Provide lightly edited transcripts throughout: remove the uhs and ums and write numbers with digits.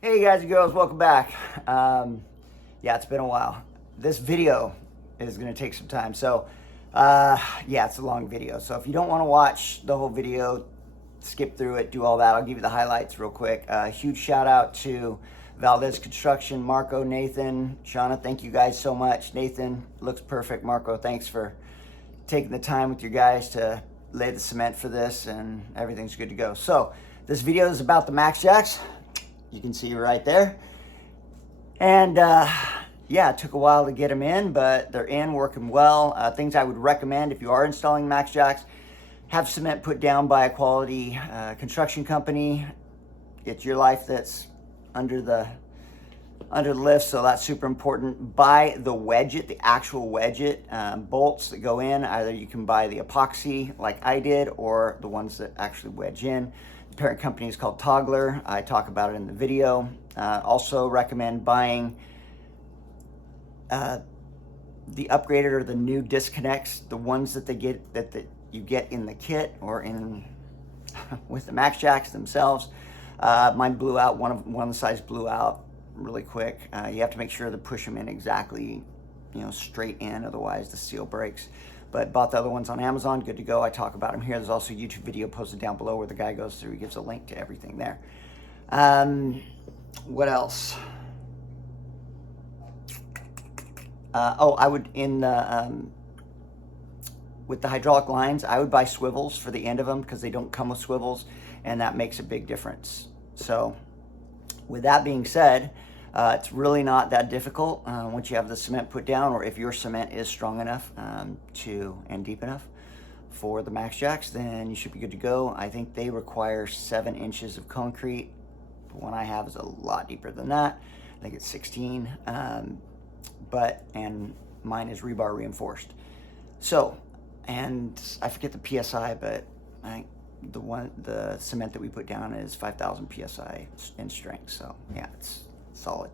Hey guys and girls, welcome back. Yeah, it's been a while. This video is going to take some time. Yeah, it's a long video. So if you don't want to watch the whole video, skip through it, do all that. I'll give you the highlights real quick. Huge shout out to Valdez Construction, Marco, Nathan, Shauna, thank you guys so much. Nathan, looks perfect. Marco, thanks for taking the time with your guys to lay the cement for this, and everything's good to go. So this video is about the MaxJax. You can see right there. And yeah, it took a while to get them in, but they're in, working well. Things I would recommend if you are installing MaxJax: have cement put down by a quality construction company. It's your life that's under the lift, so that's super important. Buy the wedget, the actual wedget bolts that go in. Either you can buy the epoxy like I did, or the ones that actually wedge in. The parent company is called Toggler. I talk about it in the video. Also recommend buying the upgraded or the new disconnects, the ones that you get in the kit or in with the MaxJax themselves. Mine blew out. One of the sides blew out really quick. You have to make sure to push them in exactly, straight in, otherwise the seal breaks. But bought the other ones on Amazon, good to go. I talk about them here. There's also a YouTube video posted down below where the guy goes through, he gives a link to everything there. What else? I would, with the hydraulic lines, I would buy swivels for the end of them because they don't come with swivels, and that makes a big difference. So with that being said, it's really not that difficult once you have the cement put down, or if your cement is strong enough and deep enough for the MaxJax, then you should be good to go. I think they require 7 inches of concrete. The one I have is a lot deeper than that. I think it's 16, and mine is rebar reinforced. So, and I forget the PSI, but I think the cement that we put down is 5,000 PSI in strength. So yeah, it's solid.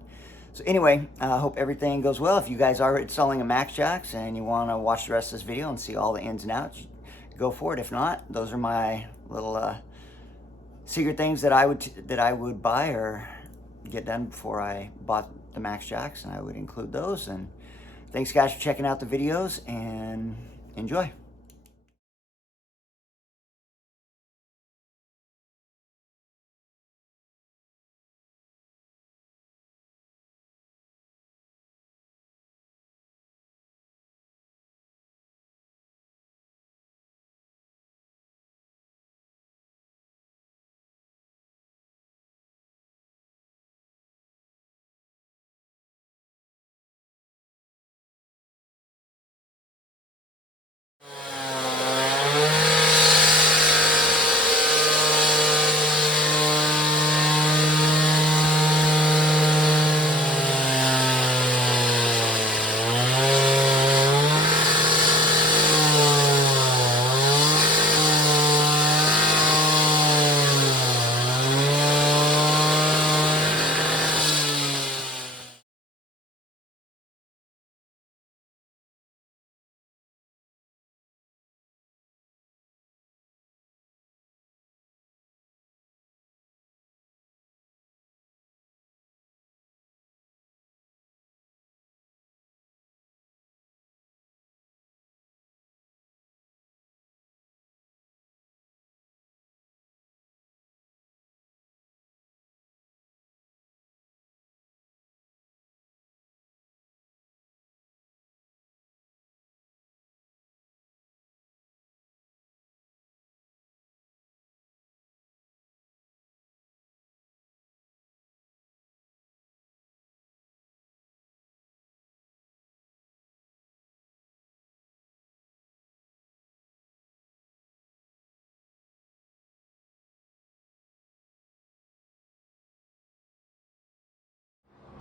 So anyway, I hope everything goes well. If you guys are installing a MaxJax and you want to watch the rest of this video and see all the ins and outs, go for it. If not, those are my little secret things that I would buy or get done before I bought the MaxJax, and I would include those. And thanks guys for checking out the videos, and enjoy.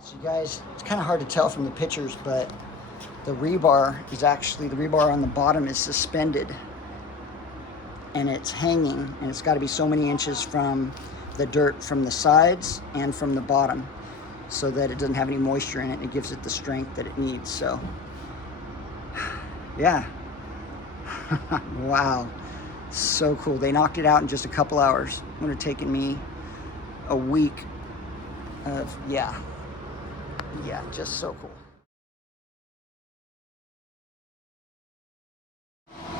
So you guys, it's kind of hard to tell from the pictures, but the rebar on the bottom is suspended and it's hanging, and it's got to be so many inches from the dirt from the sides and from the bottom so that it doesn't have any moisture in it, and it gives it the strength that it needs. So yeah. Wow, so cool. They knocked it out in just a couple hours. It would have taken me a week Yeah, just so cool.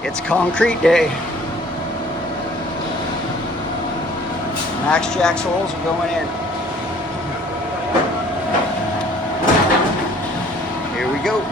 It's concrete day. MaxJax holes are going in. Here we go.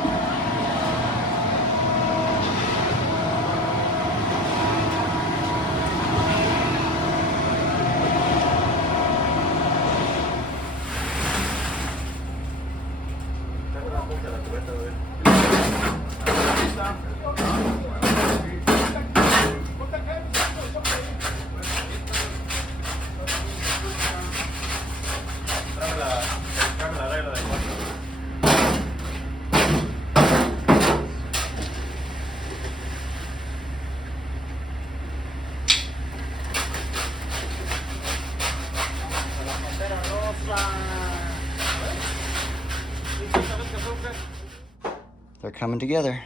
They're coming together.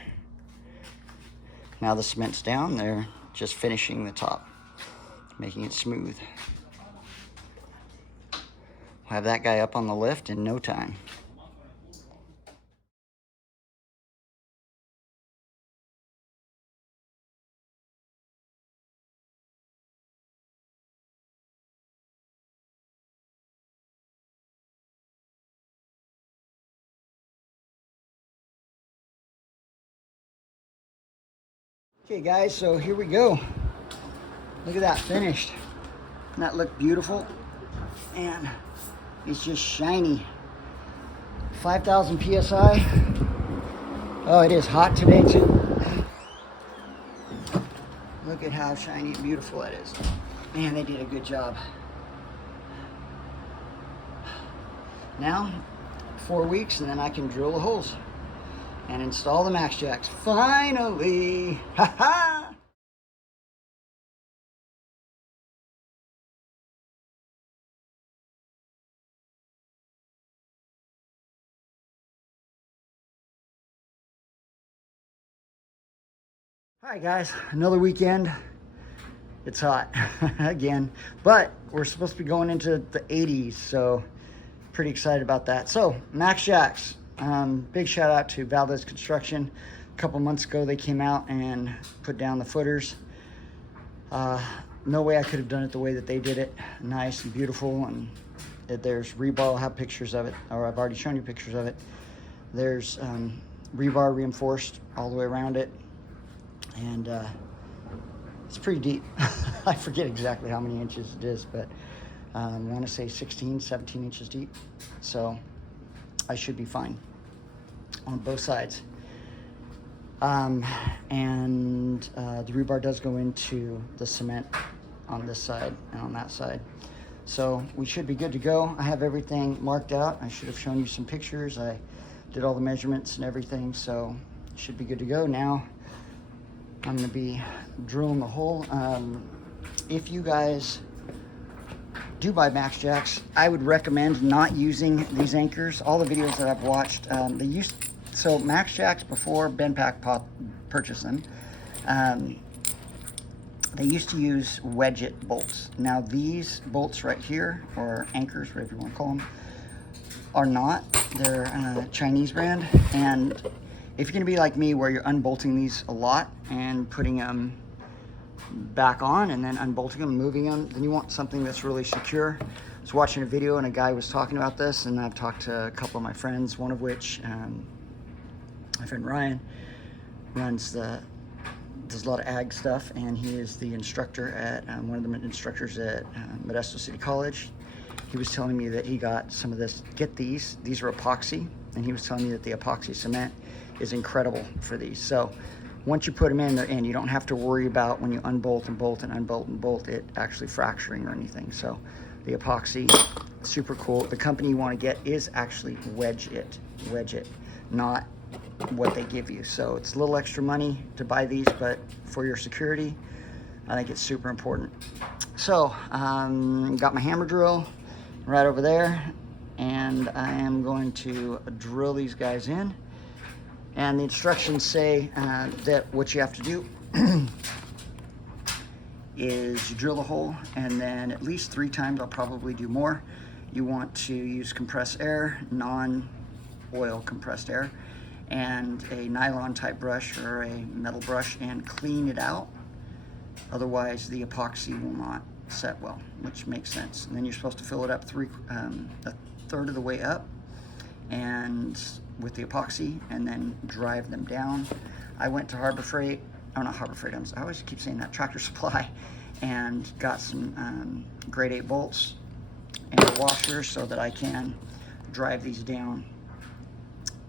Now the cement's down, they're just finishing the top, making it smooth. We'll have that guy up on the lift in no time. Okay guys, so here we go. Look at that finished. Doesn't that look beautiful? And it's just shiny. 5,000 PSI. Oh, it is hot today too. Look at how shiny and beautiful that is. Man, they did a good job. Now, 4 weeks and then I can drill the holes and install the MaxJax. Finally! Ha ha! Alright guys, another weekend. It's hot again, but we're supposed to be going into the 80s, so pretty excited about that. So, MaxJax. Big shout out to Valdez Construction. A couple months ago they came out and put down the footers. No way I could have done it the way that they did it. Nice and beautiful, and there's rebar. I'll have pictures of it, or I've already shown you pictures of it. There's rebar reinforced all the way around it, and it's pretty deep. I forget exactly how many inches it is, but I want to say 16, 17 inches deep. So I should be fine on both sides. And the rebar does go into the cement on this side and on that side. So we should be good to go. I have everything marked out. I should have shown you some pictures. I did all the measurements and everything, so should be good to go. Now I'm gonna be drilling the hole. If you guys do buy MaxJax, I would recommend not using these anchors. All the videos that I've watched, so MaxJax, before BenPack purchased them, they used to use wedge-it bolts. Now these bolts right here, or anchors, whatever you want to call them, are not. They're a Chinese brand, and if you're going to be like me where you're unbolting these a lot and putting them back on and then unbolting them, moving them, then you want something that's really secure. I was watching a video and a guy was talking about this, and I've talked to a couple of my friends, one of which, my friend Ryan, does a lot of ag stuff, and he is the instructor at one of the instructors at Modesto City College. He was telling me that he got some of this. Get these are epoxy, and he was telling me that the epoxy cement is incredible for these. So once you put them in, they're in. You don't have to worry about when you unbolt and bolt and unbolt and bolt it actually fracturing or anything. So the epoxy, super cool. The company you want to get is actually wedge it, not what they give you. So it's a little extra money to buy these, but for your security, I think it's super important. So got my hammer drill right over there, and I am going to drill these guys in. And the instructions say that what you have to do is you drill the hole, and then at least 3 times, I'll probably do more, you want to use compressed air, non-oil compressed air, and a nylon type brush or a metal brush, and clean it out. Otherwise the epoxy will not set well, which makes sense. And then you're supposed to fill it up a third of the way up and with the epoxy, and then drive them down. I went to Harbor Freight, oh not Harbor Freight, I always keep saying that, Tractor Supply, and got some grade 8 bolts and a washer so that I can drive these down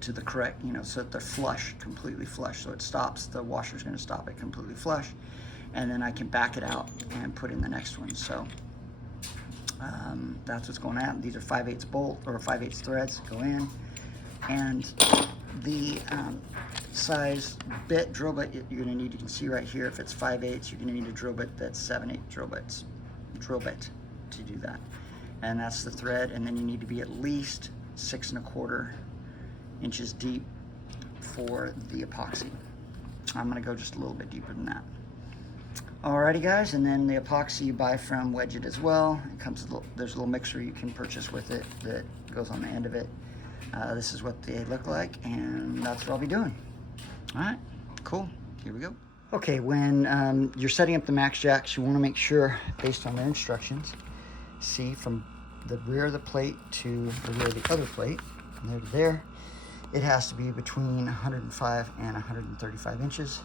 to the correct, you know, so that they're flush, completely flush. So it stops, the washer's gonna stop it completely flush, and then I can back it out and put in the next one. So that's what's going on. These are 5/8 bolt or 5/8 threads go in, and the size bit, drill bit you're gonna need, you can see right here, if it's 5/8, you're gonna need a drill bit that's 7/8 drill bit to do that. And that's the thread, and then you need to be at least 6 1/4 inches deep for the epoxy. I'm gonna go just a little bit deeper than that. Alrighty guys, and then the epoxy you buy from Wedget as well. It comes, there's a little mixer you can purchase with it that goes on the end of it. This is what they look like, and that's what I'll be doing. Alright, cool, here we go. Okay, when you're setting up the MaxJax, you want to make sure, based on their instructions, see from the rear of the plate to the rear of the other plate, from there to there, it has to be between 105 and 135 inches,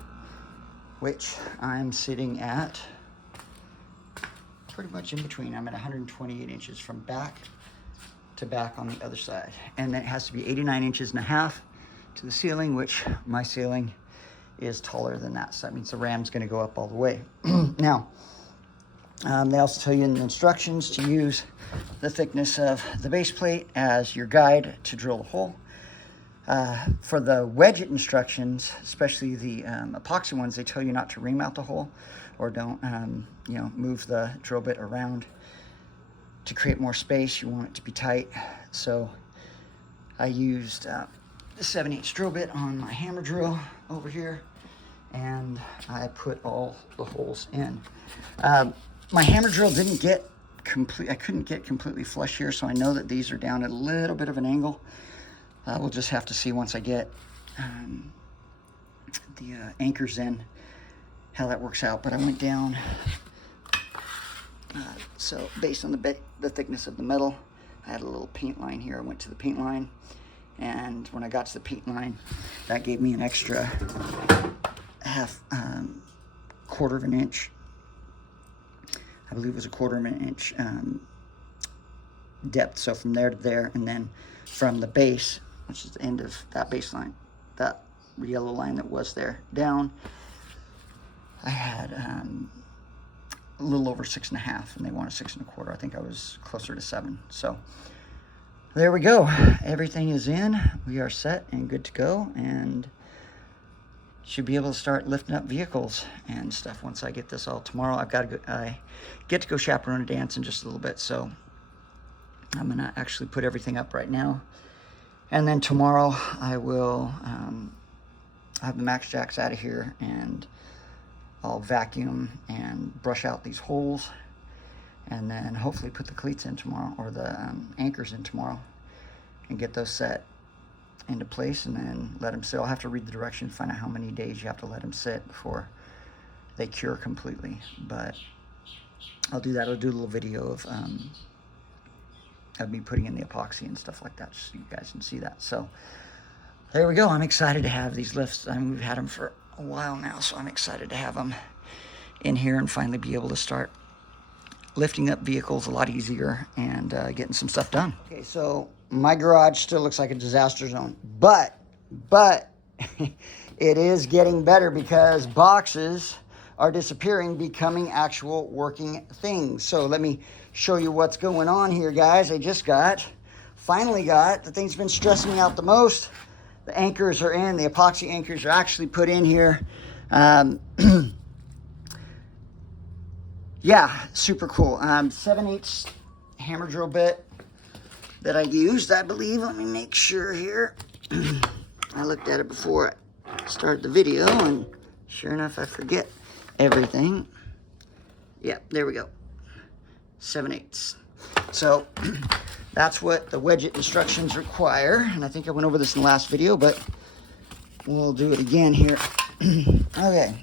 which I'm sitting at pretty much in between. I'm at 128 inches from back to back on the other side. And then it has to be 89 inches and a half to the ceiling, which my ceiling is taller than that. So that means the ram's gonna go up all the way. Now, they also tell you in the instructions to use the thickness of the base plate as your guide to drill the hole. For the Wedget instructions, especially the epoxy ones, they tell you not to ream out the hole, or don't you know, move the drill bit around to create more space. You want it to be tight. So I used the 7/8 drill bit on my hammer drill over here, and I put all the holes in. My hammer drill didn't get I couldn't get completely flush here, so I know that these are down at a little bit of an angle. We'll just have to see once I get the anchors in how that works out. But I went down, so based on the thickness of the metal, I had a little paint line here. I went to the paint line, and when I got to the paint line, that gave me an extra quarter of an inch. I believe it was a quarter of an inch depth. So from there to there, and then from the base, which is the end of that baseline, that yellow line that was there, down, I had a little over 6 1/2, and they wanted 6 1/4. I think I was closer to 7. So there we go. Everything is in. We are set and good to go, and should be able to start lifting up vehicles and stuff once I get this all tomorrow. I've got to go, I get to go chaperone a dance in just a little bit, so I'm gonna actually put everything up right now, and then tomorrow I will have the MaxJax out of here, and I'll vacuum and brush out these holes, and then hopefully put the cleats in tomorrow, or the anchors in tomorrow, and get those set into place, and then let them sit. I'll have to read the directions, find out how many days you have to let them sit before they cure completely, but I'll do that. I'll do a little video of me putting in the epoxy and stuff like that, just so you guys can see that. So there we go. I'm excited to have these lifts. I mean, we've had them for a while now, so I'm excited to have them in here and finally be able to start lifting up vehicles a lot easier and getting some stuff done. Okay, so my garage still looks like a disaster zone, but it is getting better because boxes are disappearing, becoming actual working things. So let me show you what's going on here, guys. I just finally got the thing's been stressing me out the most. The anchors are in. The epoxy anchors are actually put in here. Yeah, super cool. 7/8 hammer drill bit that I used, I believe. Let me make sure here. I looked at it before I started the video, and sure enough, I forget everything. Yeah, there we go. 7/8. So that's what the wedget instructions require. And I think I went over this in the last video, but we'll do it again here. Okay.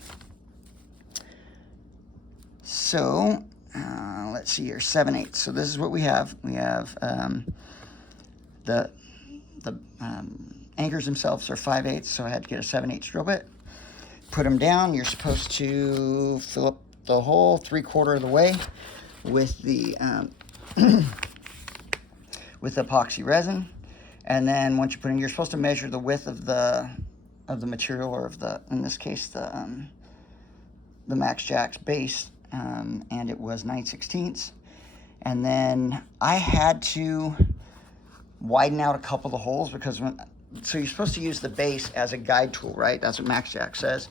So, let's see here, 7/8. So this is what we have. We have the anchors themselves are 5/8, so I had to get a 7/8 drill bit. Put them down. You're supposed to fill up the hole 3/4 of the way with the with epoxy resin, and then once you put in, you're supposed to measure the width of the material, or of the, in this case, the MaxJax base, and it was 9/16. And then I had to widen out a couple of the holes because so you're supposed to use the base as a guide tool, right? That's what MaxJax says.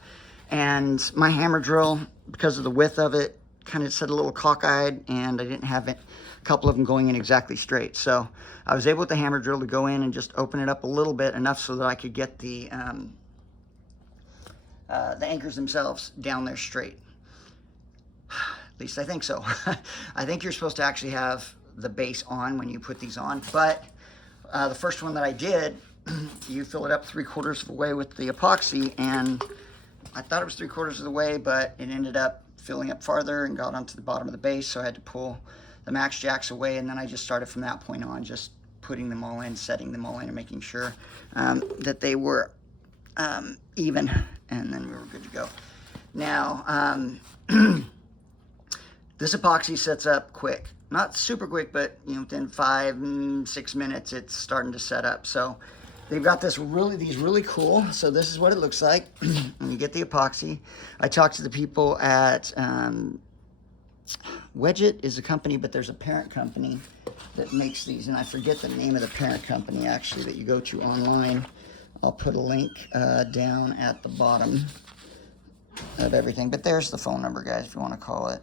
And my hammer drill, because of the width of it, kind of set a little cockeyed, and I didn't have it, a couple of them going in exactly straight. So I was able with the hammer drill to go in and just open it up a little bit, enough so that I could get the anchors themselves down there straight. At least I think so. I think you're supposed to actually have the base on when you put these on, but the first one that I did, you fill it up 3/4 of the way with the epoxy, and I thought it was 3/4 of the way, but it ended up filling up farther and got onto the bottom of the base, so I had to pull the MaxJax away, and then I just started from that point on, just putting them all in, setting them all in, and making sure that they were even, and then we were good to go. Now, this epoxy sets up quick. Not super quick, but within 5-6 minutes, it's starting to set up. So they've got these really cool. So this is what it looks like when you get the epoxy. I talked to the people at Wedget is a company, but there's a parent company that makes these, and I forget the name of the parent company actually that you go to online. I'll put a link down at the bottom of everything. But there's the phone number, guys, if you want to call it.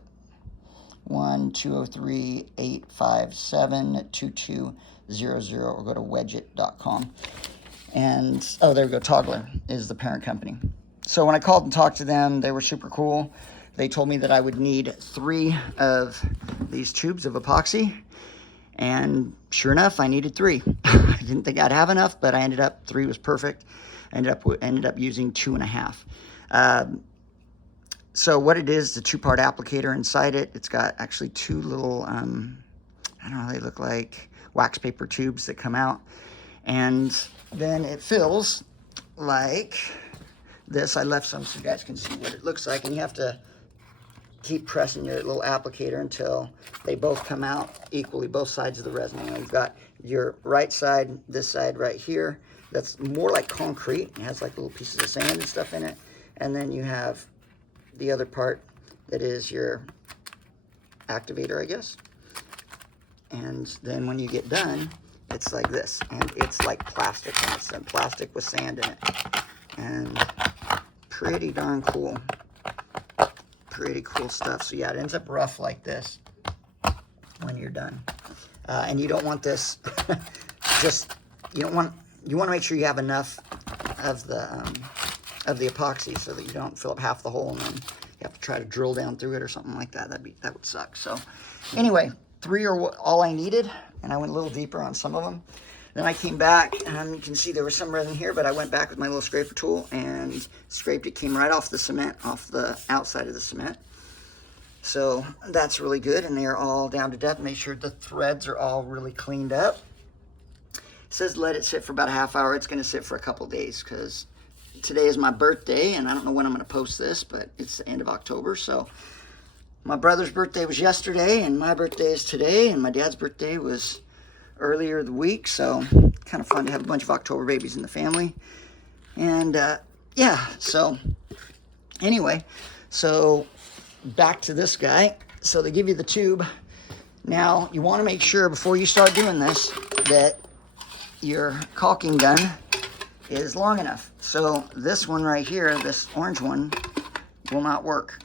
1-203-857-2200, or go to wedget.com. And, oh, there we go, Toggler is the parent company. So when I called and talked to them, they were super cool. They told me that I would need 3 of these tubes of epoxy, and sure enough, I needed 3. I didn't think I'd have enough, but I ended up, 3 was perfect. I ended up using 2.5. So what it is, the 2-part applicator inside it. It's got actually 2 little, I don't know, they look like wax paper tubes that come out. And then it fills like this. I left some so you guys can see what it looks like. And you have to keep pressing your little applicator until they both come out equally, both sides of the resin. You've got your right side, this side right here. That's more like concrete. It has like little pieces of sand and stuff in it. And then you have the other part that is your activator, I guess. And then when you get done, it's like this, and it's like plastic, and it's plastic with sand in it, and pretty darn cool. Pretty cool stuff. So yeah, it ends up rough like this when you're done. And you don't want this you want to make sure you have enough of the epoxy so that you don't fill up half the hole and then you have to try to drill down through it or something like that. That would suck. So anyway, 3 are all I needed, and I went a little deeper on some of them. Then I came back, and you can see there was some resin here, but I went back with my little scraper tool and scraped it. Came right off the cement, off the outside of the cement. So that's really good, and they're all down to depth. Make sure the threads are all really cleaned up. It says let it sit for about a half hour. It's going to sit for a couple days because today is my birthday, and I don't know when I'm going to post this, but it's the end of October. So my brother's birthday was yesterday, and my birthday is today, and my dad's birthday was earlier the week. So kind of fun to have a bunch of October babies in the family. And yeah, so anyway, so back to this guy. So they give you the tube. Now you want to make sure before you start doing this that your caulking gun is long enough. So this one right here, this orange one, will not work.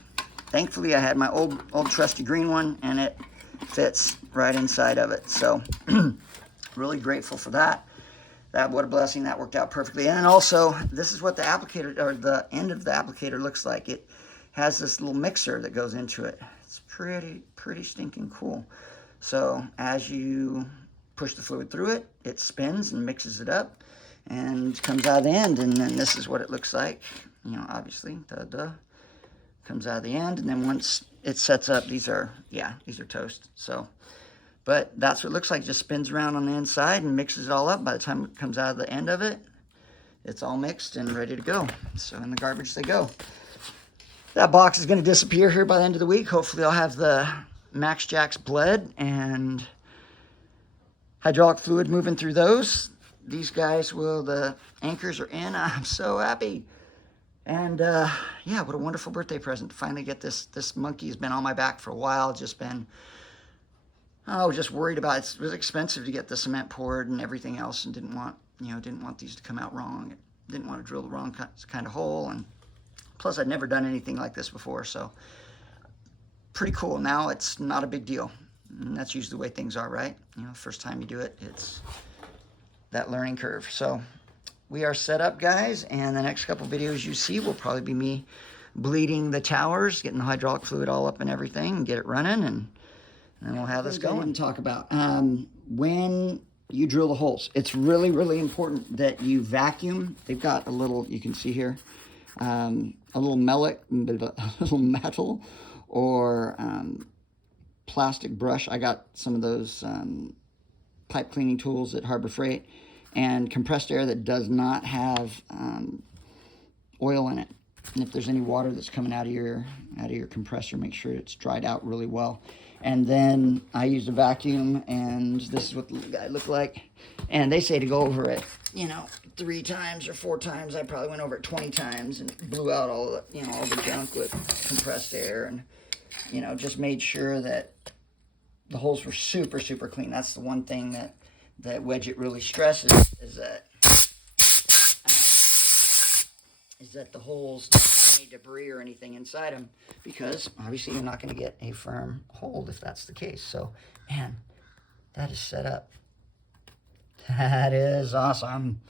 Thankfully I had my old trusty green one, and it fits right inside of it. So really grateful for that. What a blessing. That worked out perfectly. And then also, this is what the applicator, or the end of the applicator, looks like. It has this little mixer that goes into it. It's pretty stinking cool. So as you push the fluid through it, it spins and mixes it up and comes out of the end. And then this is what it looks like. You know, obviously, comes out of the end. And then once it sets up, these are toast. So, but that's what it looks like. It just spins around on the inside and mixes it all up. By the time it comes out of the end of it, it's all mixed and ready to go. So in the garbage they go. That box is going to disappear here by the end of the week. Hopefully I'll have the MaxJax bled and hydraulic fluid moving through those. These guys will, the anchors are in. I'm so happy. And yeah, what a wonderful birthday present to finally get this. This monkey has been on my back for a while. Just been, just worried about it. It was expensive to get the cement poured and everything else, and didn't want these to come out wrong. Didn't want to drill the wrong kind of hole. And plus, I'd never done anything like this before, so pretty cool. Now it's not a big deal. And that's usually the way things are, right? You know, first time you do it, it's that learning curve. So we are set up, guys, and the next couple videos you see will probably be me bleeding the towers, getting the hydraulic fluid all up and everything, and get it running, and then we'll have this going. And talk about when you drill the holes, it's really, really important that you vacuum. They've got a little, you can see here, a little metal or plastic brush. I got some of those pipe cleaning tools at Harbor Freight, and compressed air that does not have oil in it. And if there's any water that's coming out of your compressor, make sure it's dried out really well. And then I used a vacuum, and this is what the guy looked like. And they say to go over it, 3 times or 4 times. I probably went over it 20 times and blew out all the, all the junk with compressed air, and, just made sure that the holes were super, super clean. That's the one thing that Wedget really stresses, is that the holes don't have any debris or anything inside them, because obviously you're not going to get a firm hold if that's the case. So, man, that is set up. That is awesome.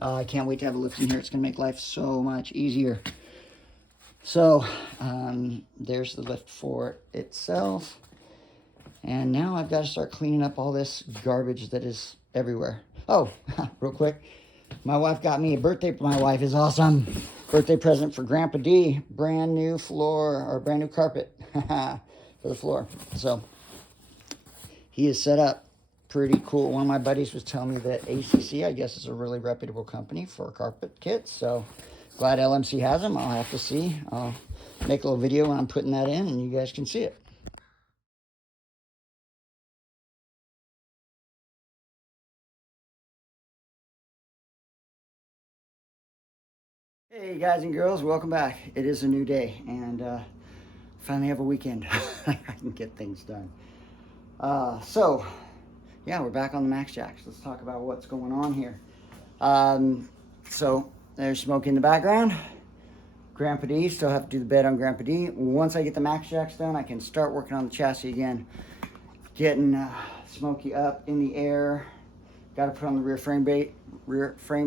I can't wait to have a lift in here. It's going to make life so much easier. So, there's the lift for itself. And now I've got to start cleaning up all this garbage that is everywhere. Oh, real quick. My wife got me a birthday. My wife is awesome. Birthday present for Grandpa D. Brand new floor, or brand new carpet for the floor. So he is set up pretty cool. One of my buddies was telling me that ACC, I guess, is a really reputable company for carpet kits. So glad LMC has them. I'll have to see. I'll make a little video when I'm putting that in, and you guys can see it. Hey guys and girls, welcome back. It is a new day, and finally have a weekend. I can get things done. So yeah, we're back on the MaxJax. Let's talk about what's going on here. So there's smoke in the background. Grandpa D, still have to do the bed on Grandpa D. Once I get the MaxJax done, I can start working on the chassis again. Getting Smokey up in the air. Got to put on the rear frame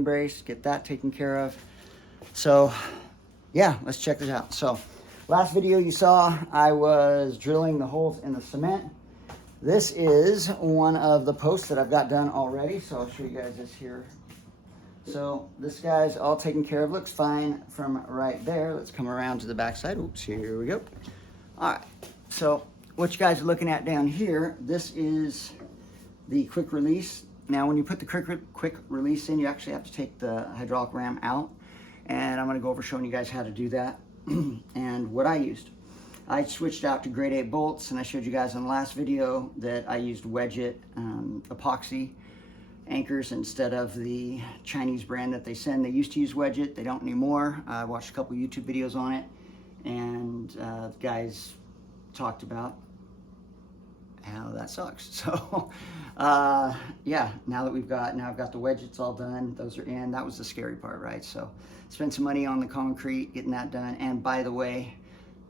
brace, get that taken care of. So yeah, let's check this out. So last video you saw, I was drilling the holes in the cement. This is one of the posts that I've got done already, so I'll show you guys this here. So this guy's all taken care of, looks fine from right there. Let's come around to the back side. Oops, here we go. All right, so what you guys are looking at down here, this is the quick release. Now when you put the quick release in, you actually have to take the hydraulic ram out. And I'm going to go over showing you guys how to do that and what I used. I switched out to grade 8 bolts, and I showed you guys in the last video that I used Wedget epoxy anchors instead of the Chinese brand that they send. They used to use Wedget, they don't anymore. I watched a couple YouTube videos on it, and the guys talked about how that sucks. So yeah, now I've got the Wedgets all done, those are in. That was the scary part, right? So spent some money on the concrete, getting that done. And by the way,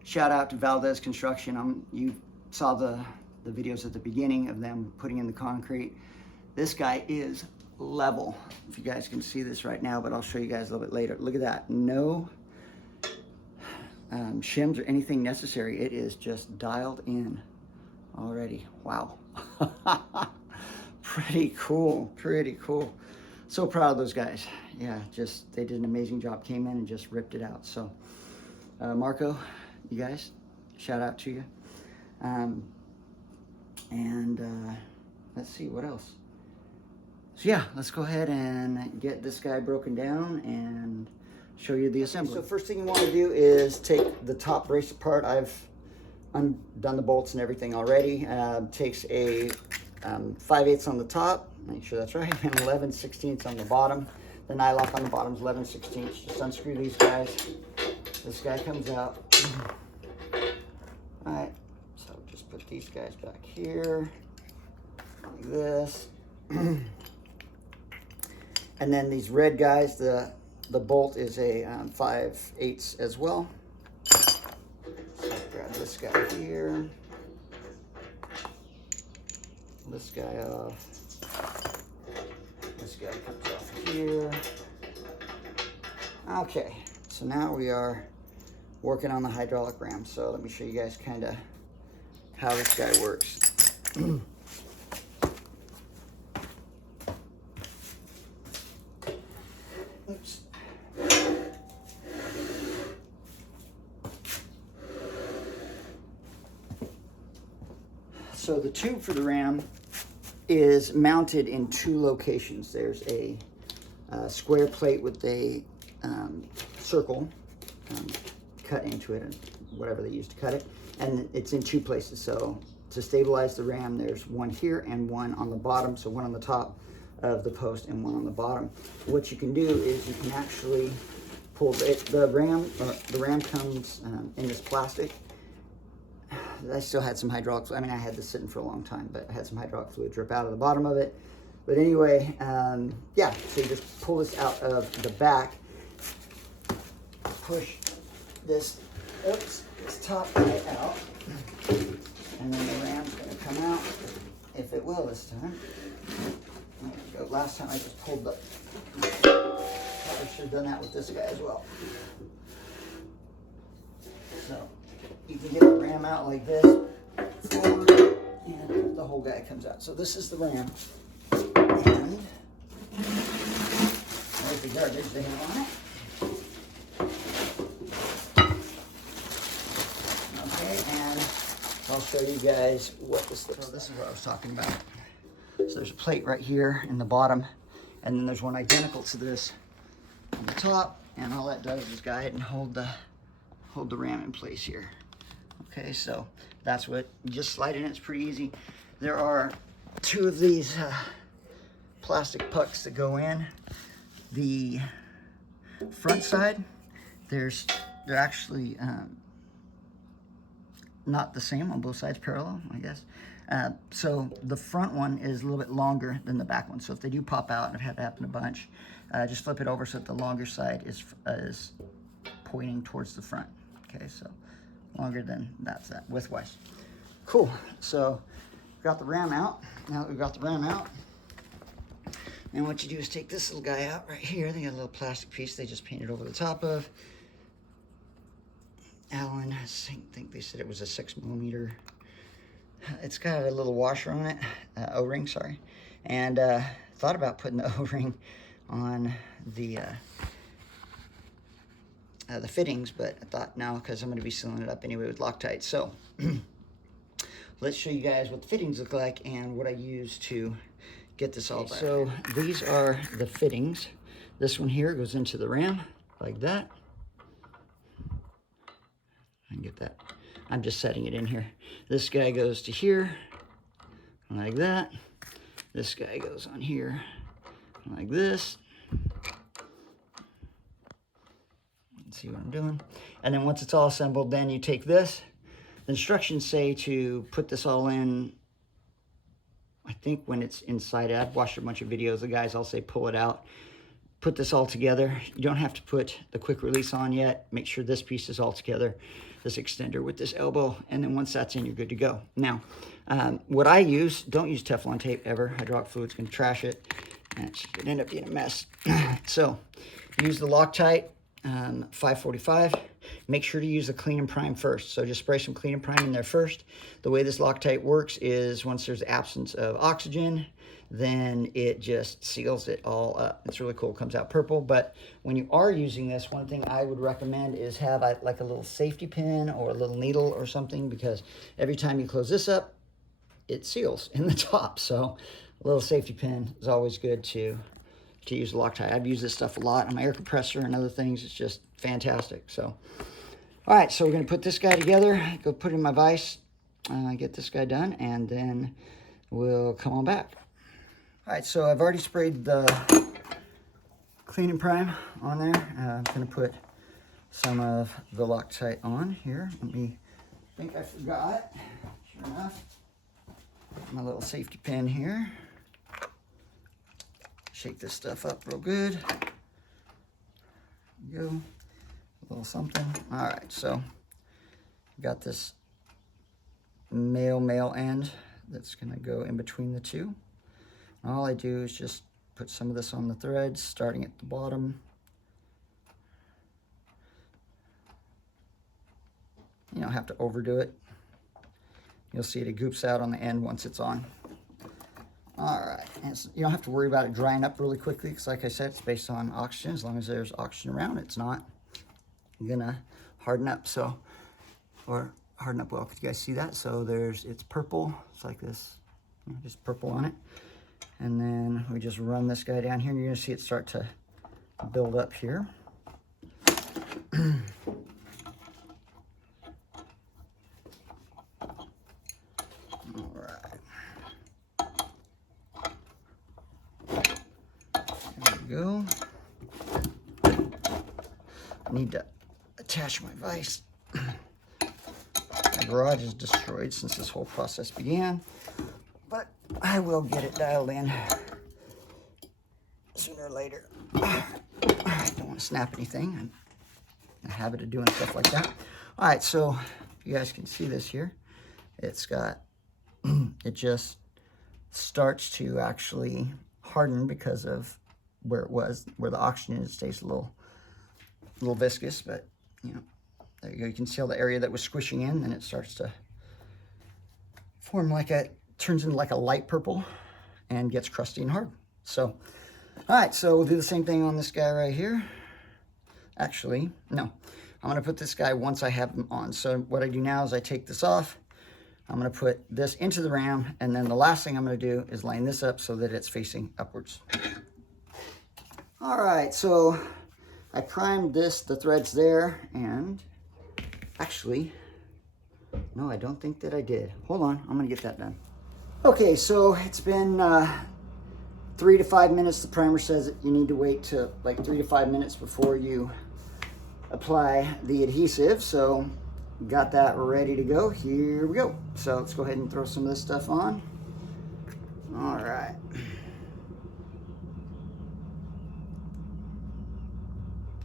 shout out to Valdez Construction. You saw the videos at the beginning of them putting in the concrete. This guy is level, if you guys can see this right now, but I'll show you guys a little bit later. Look at that, no shims or anything necessary. It is just dialed in already. Wow. pretty cool, pretty cool. So proud of those guys. Yeah, just, they did an amazing job. Came in and just ripped it out. So, Marco, you guys, shout out to you. Let's see, what else? So yeah, let's go ahead and get this guy broken down and show you the assembly. So first thing you want to do is take the top brace apart. I've undone the bolts and everything already. Takes a 5/8 on the top, make sure that's right, and 11/16 on the bottom. The nylock on the bottom is 11/16. Just unscrew these guys. This guy comes out. All right, so just put these guys back here, like this. And then these red guys, the bolt is a 5/8 as well. So grab this guy here, this guy off, this guy comes off here. Okay, so now we are working on the hydraulic ram. So let me show you guys kind of how this guy works. Oops. So the tube for the ram is mounted in 2 locations. There's a square plate with a circle cut into it, and whatever they use to cut it, and it's in 2 places. So to stabilize the ram, there's one here and one on the bottom. So one on the top of the post and one on the bottom. What you can do is you can actually pull the ram. The ram comes in this plastic. I still had some hydraulic, I mean, I had this sitting for a long time, but I had some hydraulic fluid drip out of the bottom of it. But anyway, yeah, so you just pull this out of the back, push this top guy out, and then the ram's gonna come out, if it will this time. There we go. Last time I just pulled the, probably should have done that with this guy as well. So you can get the ram out like this, forward, and the whole guy comes out. So this is the ram, and there's the garbage they have on it. Okay, and I'll show you guys what this looks like. So this is what I was talking about. So there's a plate right here in the bottom, and then there's one identical to this on the top, and all that does is guide and hold the ram in place here. Okay, so that's what, you just slide it in, it's pretty easy. There are 2 of these plastic pucks that go in. The front side, they're actually not the same on both sides, parallel, I guess. So the front one is a little bit longer than the back one. So if they do pop out, and I've had that happen a bunch, just flip it over so that the longer side is pointing towards the front. Okay, so longer than that widthwise. Cool. So we've got the ram out. Now that we've got the ram out, and what you do is take this little guy out right here. They got a little plastic piece they just painted over the top of. Allen, I think they said it was a 6mm. It's got a little washer on it, O-ring, sorry. And thought about putting the O-ring on the fittings, but I thought no, because I'm going to be sealing it up anyway with Loctite. So let's show you guys what the fittings look like and what I use to get this all back. So these are the fittings. This one here goes into the ram like that. I can get that. I'm just setting it in here. This guy goes to here like that. This guy goes on here like this. See what I'm doing? And then once it's all assembled, then you take this. The instructions say to put this all in, I think when it's inside. I've watched a bunch of videos. The guys all say pull it out. Put this all together. You don't have to put the quick release on yet. Make sure this piece is all together. This extender with this elbow. And then once that's in, you're good to go. Now, what I use, don't use Teflon tape ever. Hydraulic fluid's going to trash it. And it could end up being a mess. So use the Loctite. 545. make sure to use the clean and prime first. So just spray some clean and prime in there first. The way this Loctite works is once there's absence of oxygen, then it just seals it all up. It's really cool, it comes out purple. But when you are using this, one thing I would recommend is have like a little safety pin or a little needle or something, because every time you close this up, it seals in the top. So a little safety pin is always good to use Loctite. I've used this stuff a lot on my air compressor and other things. It's just fantastic. So, all right, so we're gonna put this guy together, go put it in my vise, get this guy done, and then we'll come on back. All right, so I've already sprayed the clean and prime on there. I'm gonna put some of the Loctite on here. I think I forgot, sure enough, my little safety pin here. Shake this stuff up real good. There you go. A little something. All right, so got this male end that's gonna go in between the two. All I do is just put some of this on the threads, starting at the bottom. You don't have to overdo it. You'll see it goops out on the end once it's on. All right, and you don't have to worry about it drying up really quickly, because like I said, it's based on oxygen. As long as there's oxygen around, it's not gonna harden up. So, or harden up well. Could you guys see that? So it's purple. It's like this, just purple on it. And then we just run this guy down here, and you're gonna see it start to build up here. Go. I need to attach my vise. My garage is destroyed since this whole process began, but I will get it dialed in sooner or later. I don't want to snap anything. I'm in a habit of doing stuff like that. All right, so you guys can see this here. It's got, it just starts to actually harden because of where the oxygen stays a little viscous, but you know, there you go. You can see all the area that was squishing in, and it starts to form turns into like a light purple and gets crusty and hard. So, all right, so we'll do the same thing on this guy right here. Actually, no, I'm gonna put this guy once I have him on. So what I do now is I take this off, I'm gonna put this into the ram, and then the last thing I'm gonna do is line this up so that it's facing upwards. All right, so I primed the threads there, and actually, no, I don't think that I did. Hold on, I'm gonna get that done. Okay, so it's been 3 to 5 minutes. The primer says that you need to wait to like 3 to 5 minutes before you apply the adhesive. So got that ready to go. Here we go. So let's go ahead and throw some of this stuff on. All right.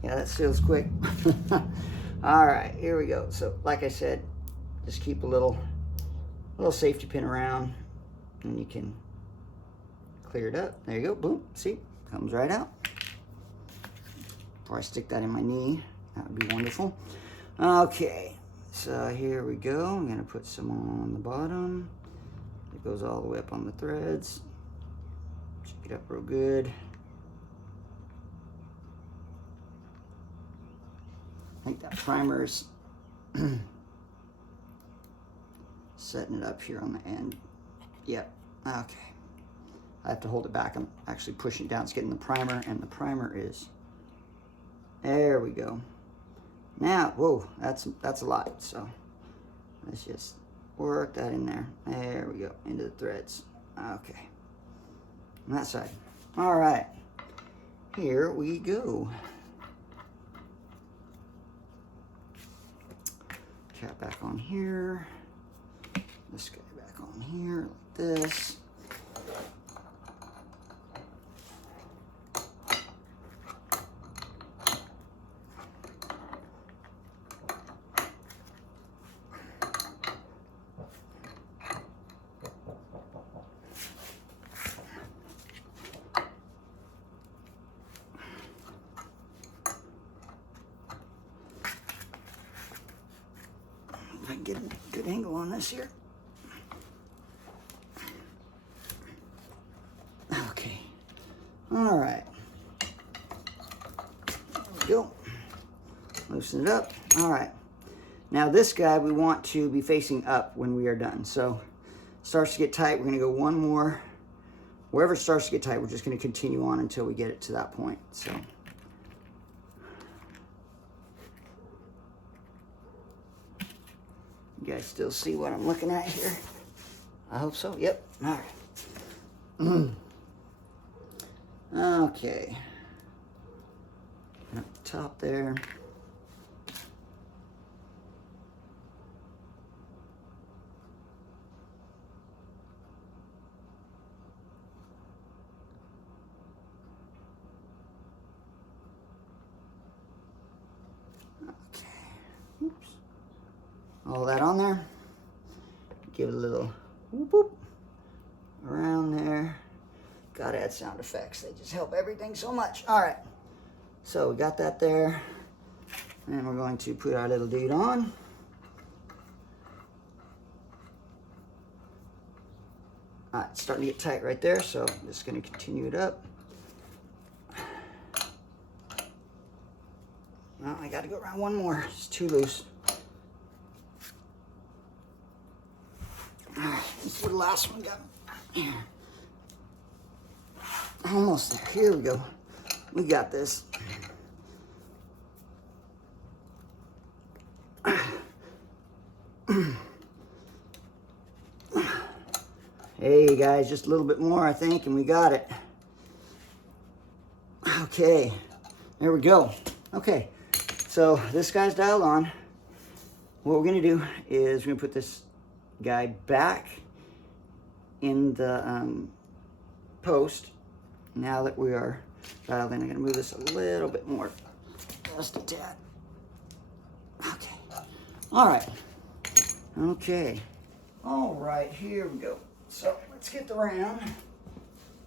Yeah, that seals quick. All right, here we go. So like I said, just keep a little safety pin around, and you can clear it up. There you go, boom, see, comes right out. Before I stick that in my knee, that would be wonderful. Okay, so here we go. I'm gonna put some on the bottom. It goes all the way up on the threads. Check it up real good. I think that primer's setting it up here on the end. Yep, okay. I have to hold it back. I'm actually pushing it down. It's getting the primer, and the primer is, there we go. Now, whoa, that's a lot. So let's just work that in there. There we go, into the threads. Okay, on that side. All right, here we go. Cap back on here. This guy back on here like this. good angle on this here. Okay. All right. There we go. Loosen it up. All right. Now this guy we want to be facing up when we are done. So it starts to get tight. We're going to go one more. Wherever it starts to get tight, we're just going to continue on until we get it to that point. So. You guys still see what I'm looking at here? I hope so. Yep. All right. Okay. Up top there. All that on there. Give it a little whoop whoop around there. Gotta add sound effects. They just help everything so much. All right. So we got that there. And we're going to put our little dude on. All right, it's starting to get tight right there. So I'm just gonna continue it up. Well, I gotta go around one more. It's too loose. This is where the last one got. Almost there. Here we go. We got this. Hey guys, just a little bit more I think and we got it. Okay, there we go. Okay, so this guy's dialed on. What we're gonna do is we're gonna put this guy back in the post. Now that we are dialed in, I'm going to move this a little bit more, just a tad. Okay. All right. Okay. All right, here we go. So let's get the ram,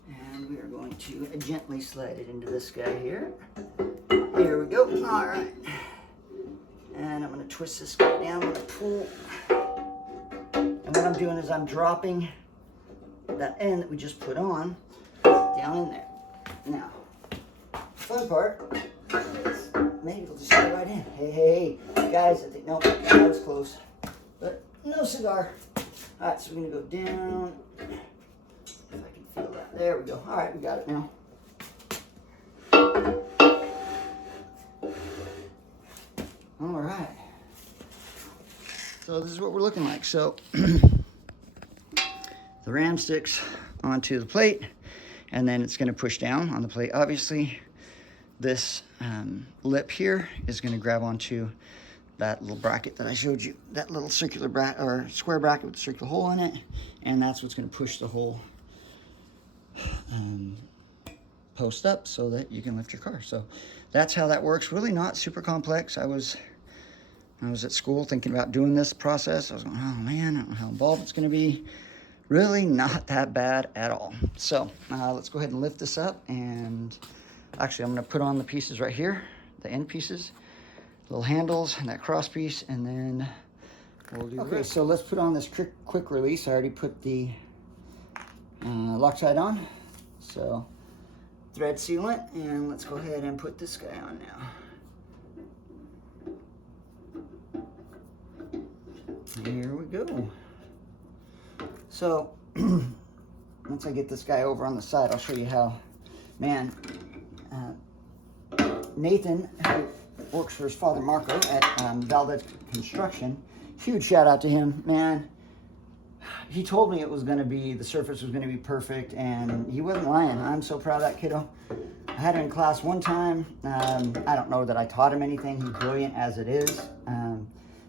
and we are going to gently slide it into this guy here. Here we go. All right. And I'm going to twist this guy down with a pull. And what I'm doing is I'm dropping that end that we just put on down in there. Now, fun part is maybe it'll just go right in. Hey, guys, I think, no, that was close. But no cigar. All right, so we're going to go down. If I can feel that. There we go. All right, we got it now. All right. So this is what we're looking like. So the ram sticks onto the plate, and then it's going to push down on the plate. Obviously, this lip here is going to grab onto that little bracket that I showed you, that little circular bracket or square bracket with a circular hole in it, and that's what's going to push the whole post up so that you can lift your car. So that's how that works. Really not super complex. I was at school thinking about doing this process. I was going, oh man, I don't know how involved it's going to be. Really not that bad at all. So let's go ahead and lift this up, and actually I'm going to put on the pieces right here, the end pieces, little handles and that cross piece, and then we'll do okay, so let's put on this quick release. I already put the Loctite on, so thread sealant, and let's go ahead and put this guy on now. Here we go. So once I get this guy over on the side, I'll show you how, man, Nathan, who works for his father Marco at Valdez Construction, huge shout out to him, man. He told me it was going to be, the surface was going to be perfect, and he wasn't lying. I'm so proud of that kiddo. I had him in class one time. I don't know that I taught him anything. He's brilliant as it is.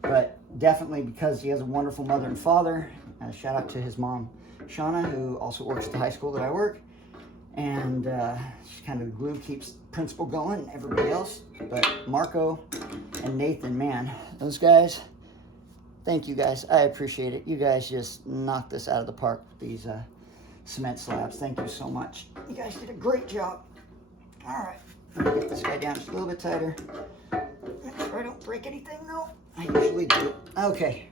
But definitely because he has a wonderful mother and father. Shout out to his mom, Shauna, who also works at the high school that I work. And she's kind of the glue, keeps principal going, and everybody else. But Marco and Nathan, man, those guys, thank you guys. I appreciate it. You guys just knocked this out of the park with these cement slabs. Thank you so much. You guys did a great job. All right, I'm gonna get this guy down just a little bit tighter. Make sure I don't break anything though. I usually do. Okay.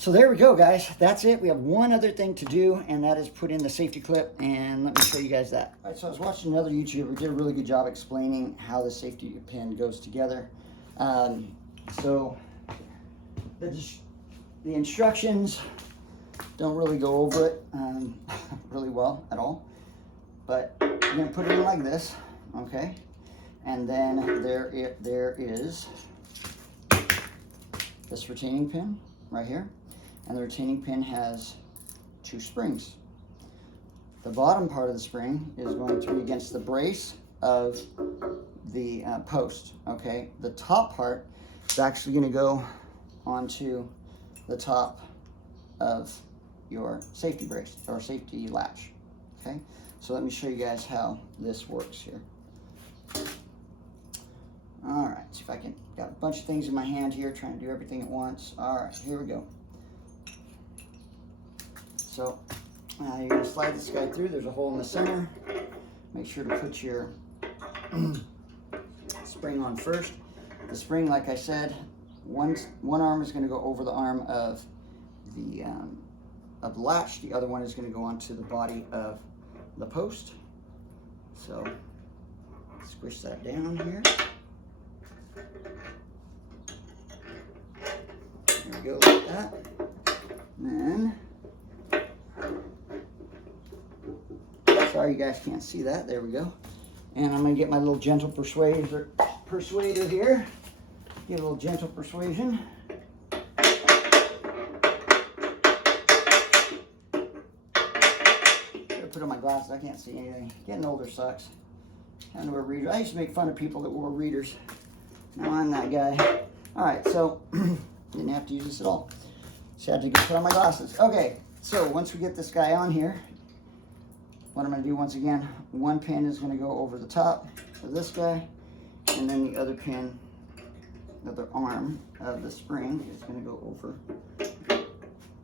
So there we go, guys. That's it. We have one other thing to do, and that is put in the safety clip, and let me show you guys that. All right, so I was watching another YouTuber who did a really good job explaining how the safety pin goes together. So the instructions don't really go over it really well at all, but you're gonna put it in like this, okay? And then there is this retaining pin right here. And the retaining pin has 2 springs. The bottom part of the spring is going to be against the brace of the post, okay? The top part is actually gonna go onto the top of your safety brace or safety latch, okay? So let me show you guys how this works here. All right, see if I can, got a bunch of things in my hand here, trying to do everything at once. All right, here we go. So you're gonna slide this guy through. There's a hole in the center. Make sure to put your spring on first. The spring, like I said, one arm is gonna go over the arm of the latch. The other one is gonna go onto the body of the post. So squish that down here. There we go, like that. And then, sorry you guys can't see that, there we go. And I'm gonna get my little gentle persuader here. Give a little gentle persuasion. Gotta put on my glasses, I can't see anything. Getting older sucks. Having to wear readers. I used to make fun of people that wore readers. Now I'm that guy. All right, so didn't have to use this at all. Just had to put on my glasses. Okay, so once we get this guy on here, what I'm going to do once again, one pin is going to go over the top of this guy, and then the other pin, the other arm of the spring is going to go over,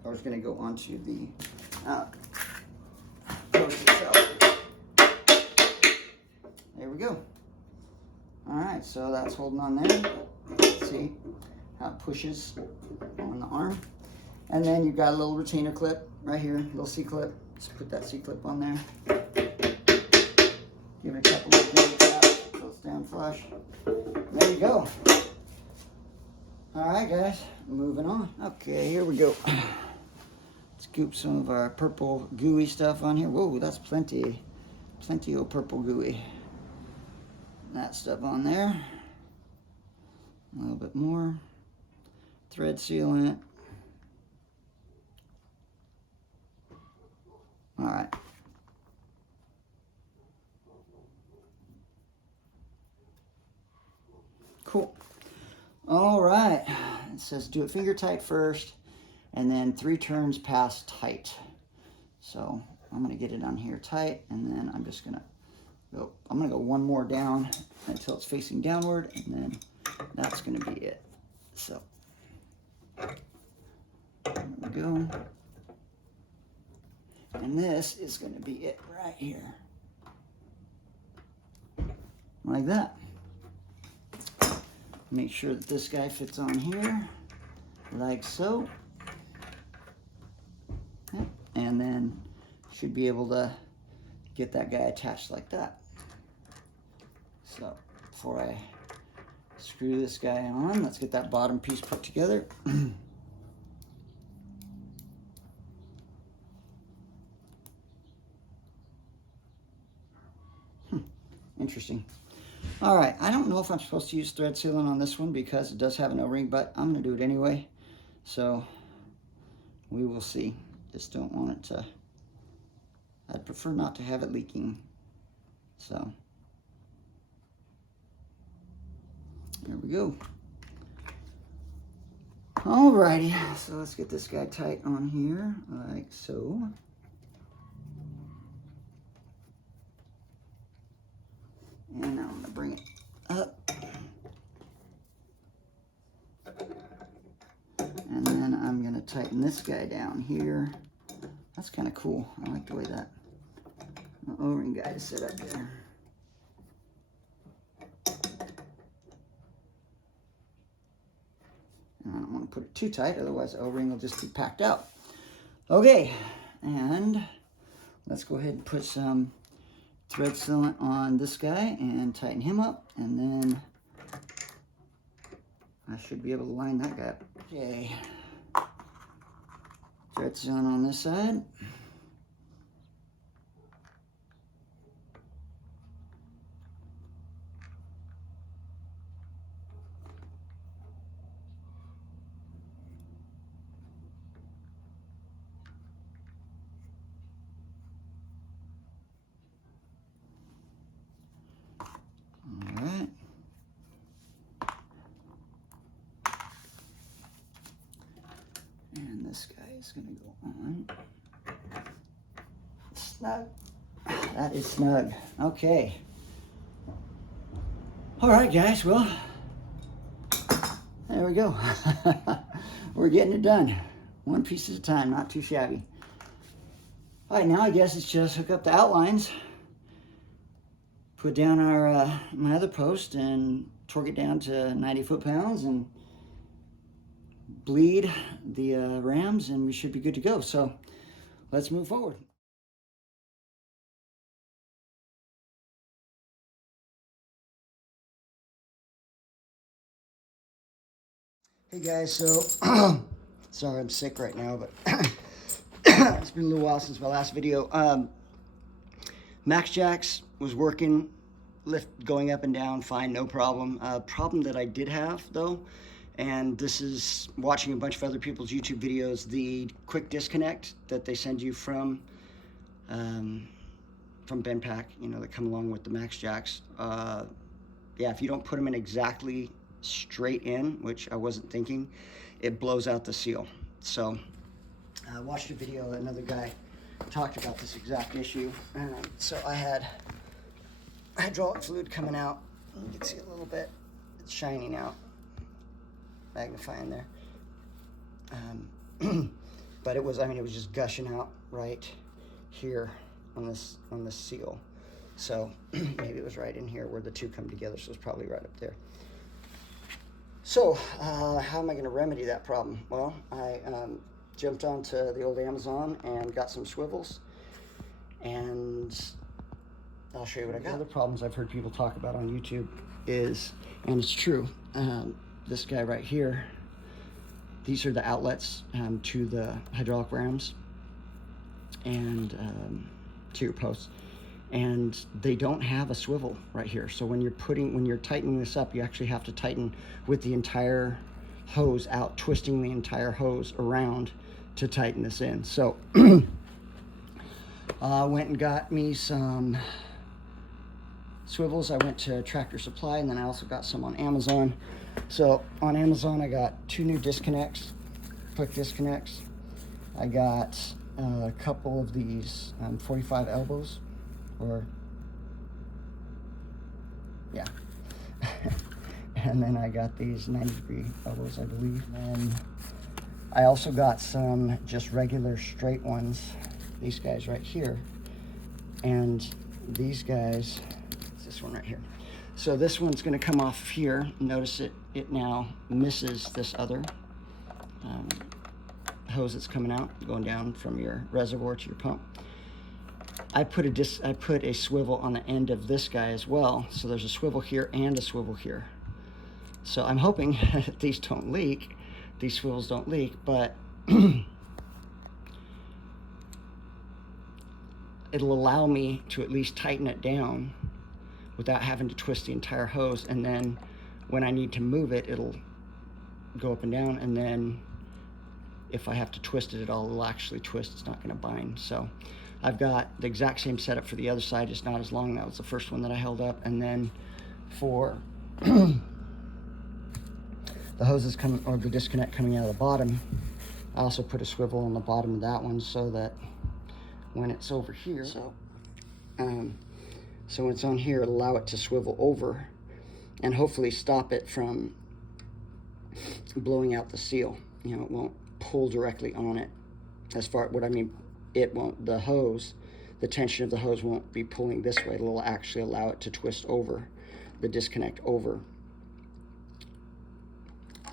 or it's going to go onto the post itself. There we go. All right, so that's holding on there. Let's see how it pushes on the arm. And then you've got a little retainer clip right here, little C-clip. Just put that C-clip on there. Give it a couple of good taps so it's down flush. There you go. All right, guys, moving on. Okay, here we go. Scoop some of our purple gooey stuff on here. Whoa, that's plenty of purple gooey. That stuff on there. A little bit more. Thread sealant. All right. Cool. All right. It says do it finger tight first, and then 3 turns past tight. So I'm gonna get it on here tight, and then I'm just gonna go. I'm gonna go one more down until it's facing downward, and then that's gonna be it. So there we go. And this is going to be it right here. Like that. Make sure that this guy fits on here, like so. Yep. And then should be able to get that guy attached like that. So before I screw this guy on, let's get that bottom piece put together. Interesting. All right, I don't know if I'm supposed to use thread sealant on this one because it does have an O-ring, but I'm going to do it anyway. So we will see. Just don't want it to, I'd prefer not to have it leaking. So there we go. Alrighty, so let's get this guy tight on here, like so. And now I'm going to bring it up. And then I'm going to tighten this guy down here. That's kind of cool. I like the way that O-ring guy is set up there. And I don't want to put it too tight, otherwise the O-ring will just be packed out. Okay, and let's go ahead and put some thread sealant on this guy and tighten him up, and then I should be able to line that guy up. Okay, thread sealant on this side. Alright. And this guy is going to go on. Snug. That is snug. Okay. Alright guys, well, there we go. We're getting it done. One piece at a time, not too shabby. Alright, now I guess it's just hook up the outlines, put down our my other post and torque it down to 90 foot-pounds and bleed the rams, and we should be good to go. So let's move forward. Hey guys, so sorry I'm sick right now, but it's been a little while since my last video. MaxJax was working, going up and down fine, no problem. Problem that I did have though, and this is watching a bunch of other people's YouTube videos, the quick disconnect that they send you from Benpack, you know, that come along with the MaxJax. Yeah, if you don't put them in exactly straight in, which I wasn't thinking, it blows out the seal. So I watched a video, another guy talked about this exact issue. So I had hydraulic fluid coming out. You can see a little bit, it's shining out, magnifying there. But it was, I mean, it was just gushing out right here on this seal. So maybe it was right in here where the two come together, so it's probably right up there. So how am I going to remedy that problem? Well, I jumped onto the old Amazon and got some swivels, and I'll show you what I got. The other problems I've heard people talk about on YouTube is, and it's true, this guy right here, these are the outlets to the hydraulic rams and to your posts, and they don't have a swivel right here. So when you're tightening this up, you actually have to tighten with the entire hose out, twisting the entire hose around to tighten this in. So I went and got me some swivels. I went to Tractor Supply, and then I also got some on Amazon. So on Amazon I got 2 new disconnects, quick disconnects. I got a couple of these 45 elbows, or yeah. And then I got these 90-degree elbows, I believe. And I also got some just regular straight ones, these guys right here. And these guys, it's this one right here. So this one's gonna come off here. Notice it now misses this other hose that's coming out, going down from your reservoir to your pump. I put a swivel on the end of this guy as well. So there's a swivel here and a swivel here. So I'm hoping that these don't leak, these swivels don't leak, but it'll allow me to at least tighten it down without having to twist the entire hose. And then when I need to move it, it'll go up and down. And then if I have to twist it at all, it'll actually twist. It's not gonna bind. So I've got the exact same setup for the other side, just not as long. That was the first one that I held up. And then for the hoses coming, or the disconnect coming out of the bottom, I also put a swivel on the bottom of that one so that when it's over here, so when it's on here, it'll allow it to swivel over and hopefully stop it from blowing out the seal. You know, it won't pull directly on it. As far, what I mean, it won't, the hose, the tension of the hose won't be pulling this way. It'll actually allow it to twist over, the disconnect over.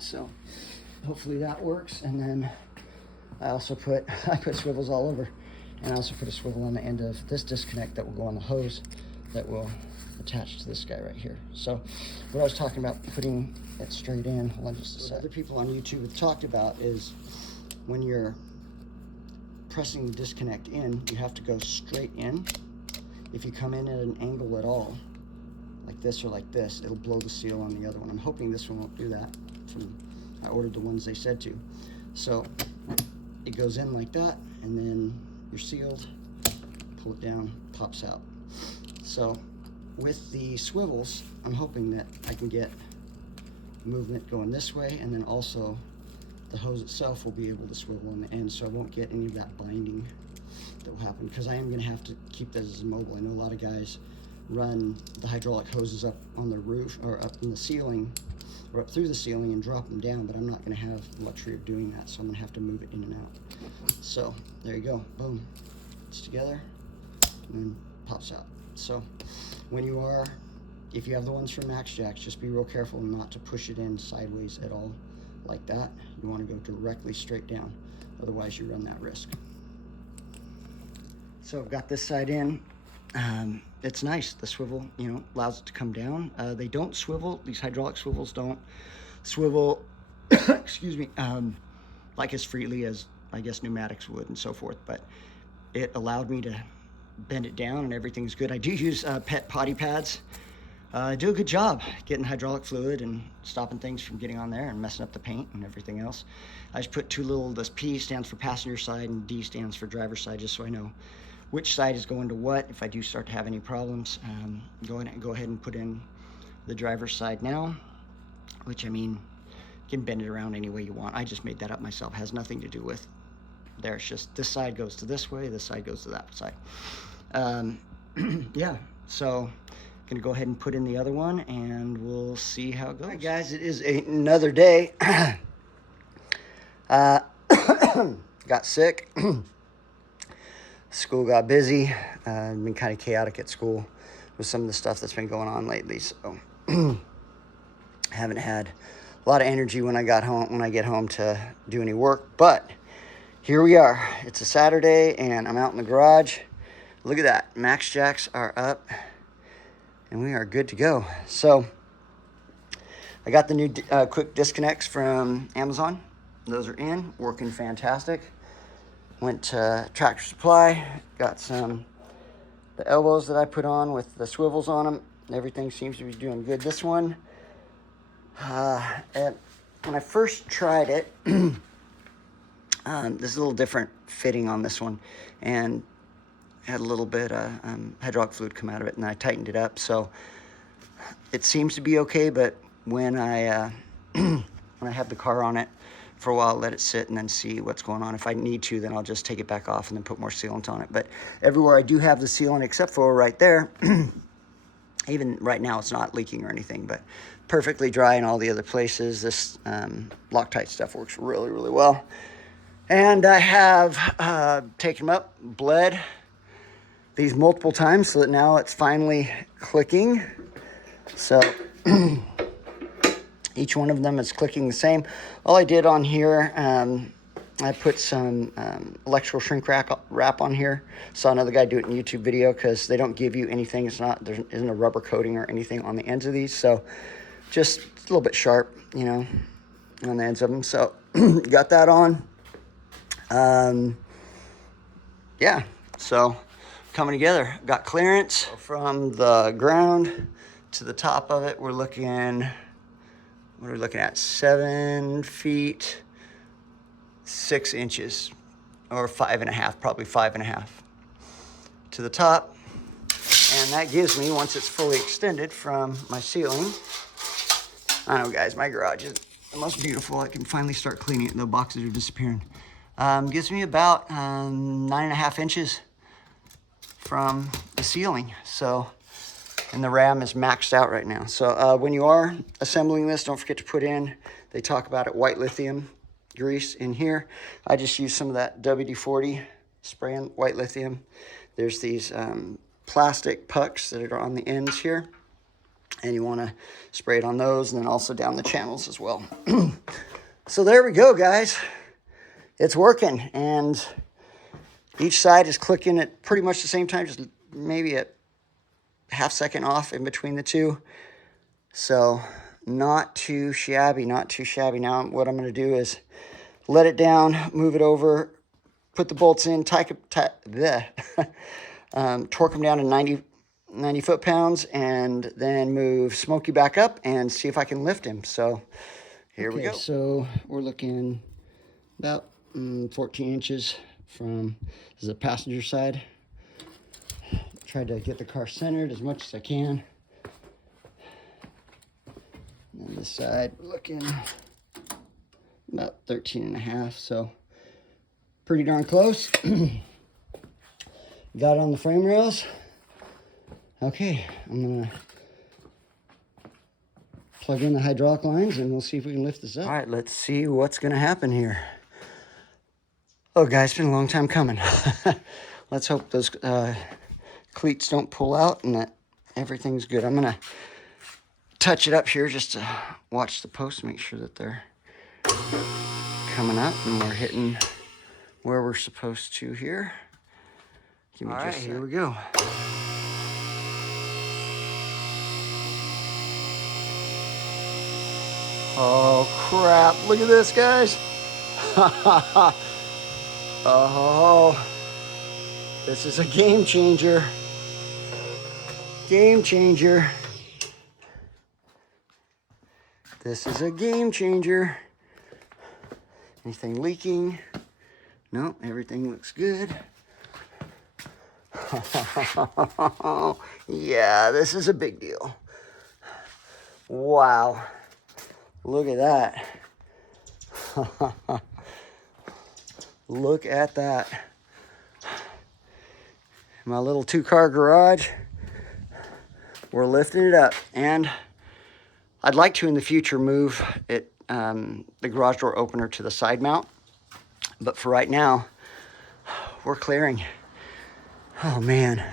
So hopefully that works. And then I also put, I put swivels all over. And I also put a swivel on the end of this disconnect that will go on the hose that will attach to this guy right here. So what I was talking about putting it straight in, hold on just a sec. What other people on YouTube have talked about is when you're pressing the disconnect in, you have to go straight in. If you come in at an angle at all, like this or like this, it'll blow the seal on the other one. I'm hoping this one won't do that. I ordered the ones they said to. So it goes in like that, and then you're sealed, pull it down, pops out. So with the swivels, I'm hoping that I can get movement going this way, and then also the hose itself will be able to swivel on the end, so I won't get any of that binding that will happen, because I am going to have to keep this as mobile. I know a lot of guys run the hydraulic hoses up on the roof or up in the ceiling or up through the ceiling and drop them down, but I'm not going to have the luxury of doing that, so I'm going to have to move it in and out. So there you go, boom, it's together and then pops out. So when you are, if you have the ones from MaxJax, just be real careful not to push it in sideways at all like that. You want to go directly straight down, otherwise you run that risk. So I've got this side in. It's nice, the swivel, you know, allows it to come down. They don't swivel, these hydraulic swivels don't swivel, excuse me, like as freely as I guess pneumatics would and so forth, but it allowed me to bend it down and everything's good. I do use pet potty pads. I do a good job getting hydraulic fluid and stopping things from getting on there and messing up the paint and everything else. I just put two little, this P stands for passenger side and D stands for driver's side, just so I know which side is going to what. If I do start to have any problems, go ahead and put in the driver's side now, which, I mean, you can bend it around any way you want. I just made that up myself. It has nothing to do with there. It's just this side goes to this way, this side goes to that side. Yeah, so I'm gonna go ahead and put in the other one and we'll see how it goes. All right, guys, it is another day. Got sick. School got busy. Been kind of chaotic at school with some of the stuff that's been going on lately. So haven't had a lot of energy when I get home to do any work. But here we are. It's a Saturday and I'm out in the garage. Look at that. MaxJax are up and we are good to go. So I got the new quick disconnects from Amazon. Those are in, working fantastic. Went to Tractor Supply, got the elbows that I put on with the swivels on them. Everything seems to be doing good. This one, when I first tried it, there's a little different fitting on this one, and had a little bit of hydraulic fluid come out of it, and I tightened it up. So it seems to be okay, but when I when I have the car on it for a while, let it sit and then see what's going on. If I need to, then I'll just take it back off and then put more sealant on it. But everywhere I do have the sealant, except for right there, even right now it's not leaking or anything, but perfectly dry in all the other places. This Loctite stuff works really, really well. And I have taken them up, bled these multiple times so that now it's finally clicking. So each one of them is clicking the same. All I did on here, I put some electrical shrink wrap on here. Saw another guy do it in a YouTube video because they don't give you anything. There isn't a rubber coating or anything on the ends of these. So just a little bit sharp, you know, on the ends of them. So got that on. Yeah, so coming together. Got clearance from the ground to the top of it. We're looking... What are we looking at? 7 feet, 6 inches, or 5.5, probably 5.5 to the top. And that gives me, once it's fully extended from my ceiling, I know, guys, my garage is the most beautiful. I can finally start cleaning it. The boxes are disappearing. Gives me about 9.5 inches from the ceiling. So, and the RAM is maxed out right now. So when you are assembling this, don't forget to put in, they talk about it, white lithium grease in here. I just use some of that WD-40 spray in white lithium. There's these plastic pucks that are on the ends here, and you want to spray it on those and then also down the channels as well. So there we go, guys. It's working, and each side is clicking at pretty much the same time, just maybe a half second off in between the two. So not too shabby, not too shabby. Now what I'm going to do is let it down, move it over, put the bolts in, torque them down to 90 foot-pounds, and then move Smokey back up and see if I can lift him. So here we go. So we're looking about 14 inches from, this is the passenger side. Tried to get the car centered as much as I can. And this side, we're looking about 13 and a half, so pretty darn close. Got it on the frame rails. Okay, I'm gonna plug in the hydraulic lines and we'll see if we can lift this up. All right, let's see what's gonna happen here. Oh guys, it's been a long time coming. Let's hope those cleats don't pull out and that everything's good. I'm gonna touch it up here just to watch the posts, make sure that they're coming up and we're hitting where we're supposed to here. Give me just here we go. Oh crap, look at this, guys. Oh, this is a game changer. Game changer. This is a game changer. Anything leaking? No, everything looks good. Yeah, this is a big deal. Wow. Look at that. Look at that. My little two-car garage. We're lifting it up. And I'd like to, in the future, move it, the garage door opener to the side mount. But for right now, we're clearing. Oh, man.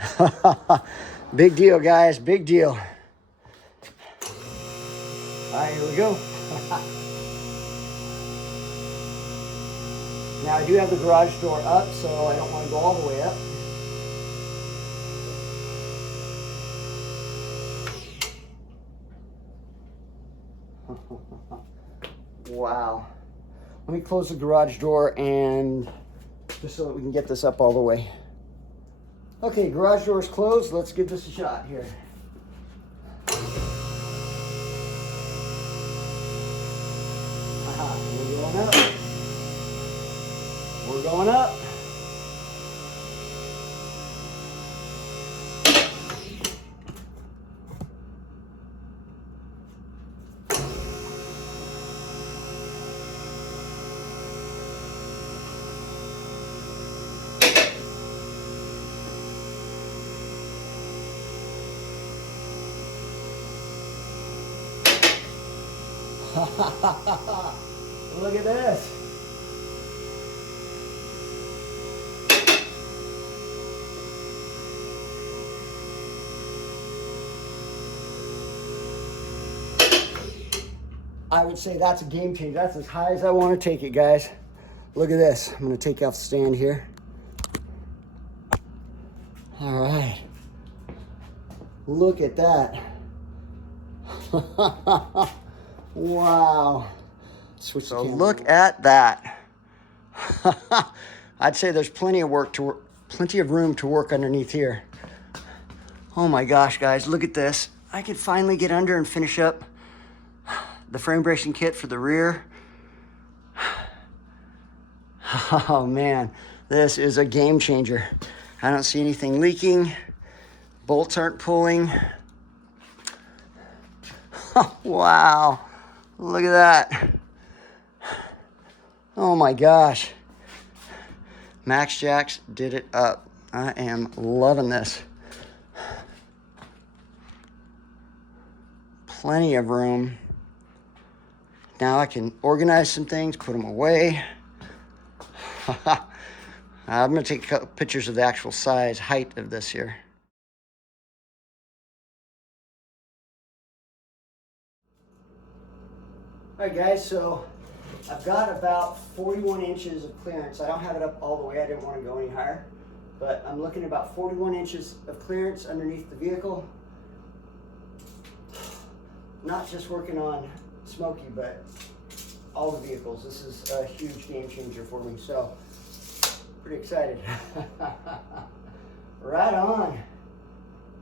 Big deal, guys. Big deal. All right, here we go. Now, I do have the garage door up, so I don't want to go all the way up. Wow. Let me close the garage door and just so that we can get this up all the way. Okay, garage door is closed. Let's give this a shot here. Aha, we're going up. We're going up. Look at this. I would say that's a game changer. That's as high as I want to take it, guys. Look at this. I'm going to take off the stand here. All right. Look at that. Wow. Switch the camera. Look at that. I'd say there's plenty of room to work underneath here. Oh my gosh, guys, look at this. I could finally get under and finish up the frame bracing kit for the rear. Oh man, this is a game changer. I don't see anything leaking. Bolts aren't pulling. Wow, look at that. Oh my gosh. MaxJax did it up. I am loving this. Plenty of room. Now I can organize some things, put them away. I'm going to take a couple pictures of the actual size, height of this here. All right, guys, so I've got about 41 inches of clearance. I don't have it up all the way. I didn't want to go any higher. But I'm looking at about 41 inches of clearance underneath the vehicle. Not just working on Smokey, but all the vehicles. This is a huge game changer for me. So, pretty excited. Right on.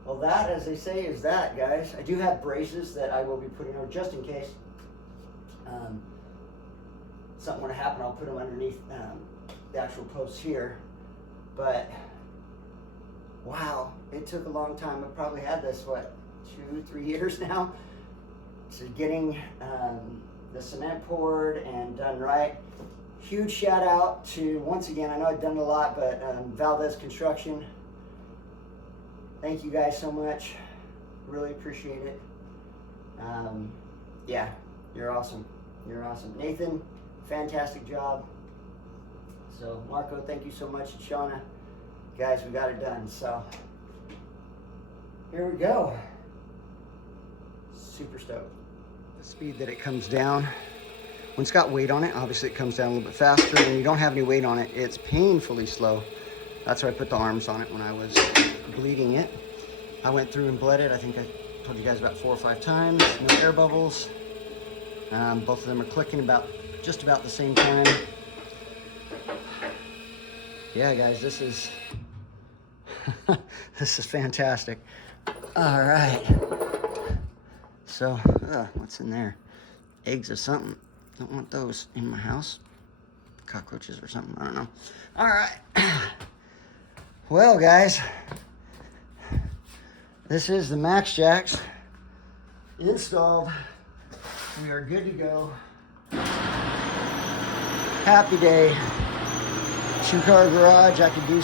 Well, that, as they say, is that, guys. I do have braces that I will be putting on just in case something were to happen. I'll put them underneath the actual posts here. But wow, it took a long time. I've probably had this, what, 2-3 years now, to getting the cement poured and done right. Huge shout out to, once again, I know I've done a lot, but Valdez Construction. Thank you guys so much. Really appreciate it. Yeah, you're awesome. You're awesome. Nathan, fantastic job. So Marco, thank you so much. And Shauna, guys, we got it done. So here we go. Super stoked. The speed that it comes down, when it's got weight on it, obviously it comes down a little bit faster. When you don't have any weight on it, it's painfully slow. That's why I put the arms on it when I was bleeding it. I went through and bled it. I think I told you guys about 4 or 5 times. No air bubbles. Both of them are clicking just about the same time. Yeah, guys, this is this is fantastic. All right. So, what's in there? Eggs or something. Don't want those in my house. Cockroaches or something. I don't know. All right. Well, guys, this is the MaxJax installed. We are good to go. Happy day. 2-car garage. I could do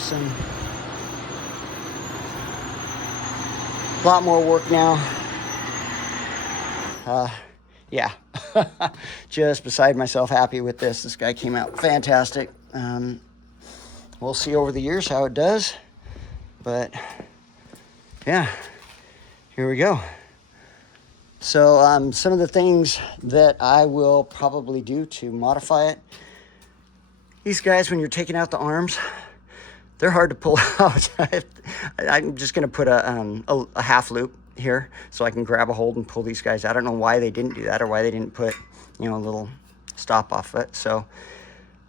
a lot more work now. Yeah, just beside myself, happy with this. This guy came out fantastic. We'll see over the years how it does, but yeah, here we go. So some of the things that I will probably do to modify it. These guys, when you're taking out the arms, they're hard to pull out. I'm just gonna put a half loop here so I can grab a hold and pull these guys out. I don't know why they didn't do that or why they didn't put, you know, a little stop off it. So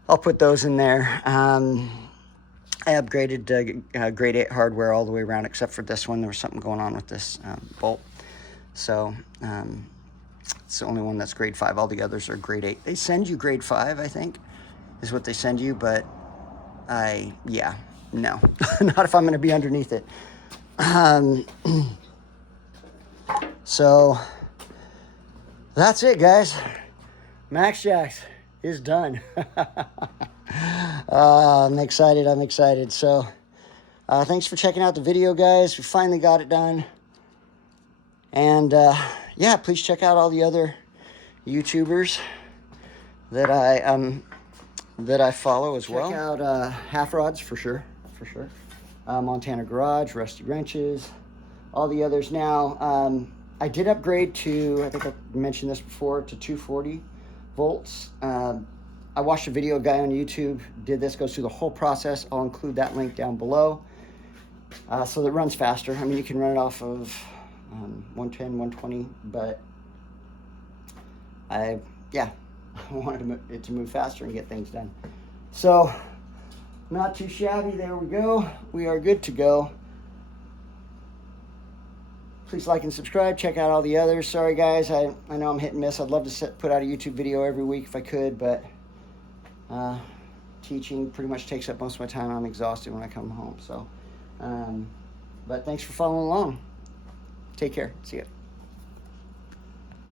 I'll put those in there. I upgraded grade 8 hardware all the way around except for this one. There was something going on with this bolt. So it's the only one that's grade 5. All the others are grade 8. They send you grade 5, I think, is what they send you, but yeah, no, not if I'm gonna be underneath it. So that's it, guys. MaxJax is done. I'm excited. So thanks for checking out the video, guys. We finally got it done. And yeah, please check out all the other YouTubers that I follow as well. Check out Half Rods for sure. Montana Garage, Rusty Wrenches, all the others. Now I did upgrade to, I think I mentioned this before, to 240 volts. I watched a video, a guy on YouTube did this, goes through the whole process. I'll include that link down below. So that it runs faster. I mean, you can run it off of 110, 120, but I wanted it to move faster and get things done. So, not too shabby. There we go. We are good to go. Please like and subscribe. Check out all the others. Sorry, guys. I know I'm hit and miss. I'd love to put out a YouTube video every week if I could, but teaching pretty much takes up most of my time. I'm exhausted when I come home. So, but thanks for following along. Take care. See ya.